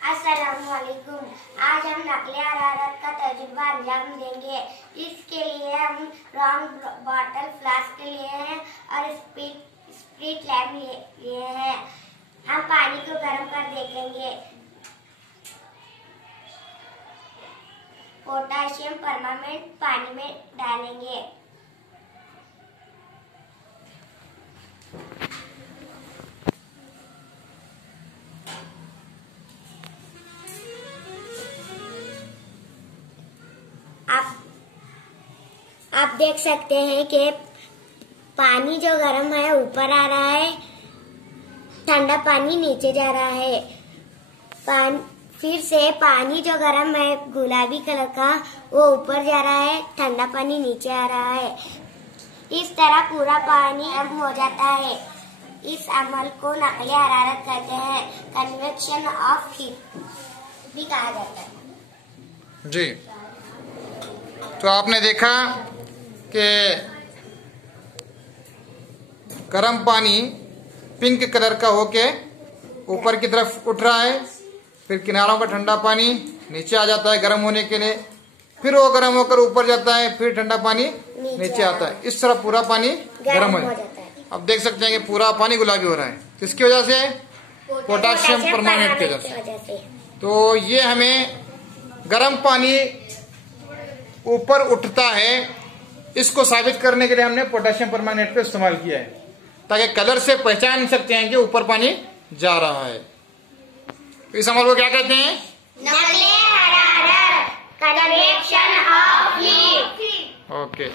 अस्सलामुअलैकुम। आज हम नकले हरारत का तजुर्बा अंजाम देंगे। इसके लिए हम राउंड बॉटल फ्लास्क लिए हैं और स्प्रिट लैम्प लिए हैं। हम पानी को गर्म कर देखेंगे। पोटाशियम परमानेंट पानी में डालेंगे। आप देख सकते हैं कि पानी जो गर्म है ऊपर आ रहा है, ठंडा पानी नीचे जा रहा है। फिर से पानी जो गर्म है गुलाबी कलर का वो ऊपर जा रहा है, ठंडा पानी नीचे आ रहा है। इस तरह पूरा पानी गर्म हो जाता है। इस अमल को नकली हरारत कहते हैं। कन्वेक्शन ऑफ हीट भी कहा जाता है। जी, तो आपने देखा कि गर्म पानी पिंक कलर का होके ऊपर की तरफ उठ रहा है, फिर किनारों का ठंडा पानी नीचे आ जाता है गर्म होने के लिए, फिर वो गर्म होकर ऊपर जाता है, फिर ठंडा पानी नीचे आता है। इस तरह पूरा पानी गर्म हो जाता है। अब देख सकते हैं कि पूरा पानी गुलाबी हो रहा है। किसकी वजह से? पोटाशियम परमानेंट की वजह से। तो ये हमें गर्म पानी ऊपर उठता है, इसको साबित करने के लिए हमने पोटेशियम परमानेंट का इस्तेमाल किया है, ताकि कलर से पहचान सकते हैं कि ऊपर पानी जा रहा है। इस अमल को क्या कहते हैं? नकली हरारत, कन्वेक्शन ऑफ हीट। ओके।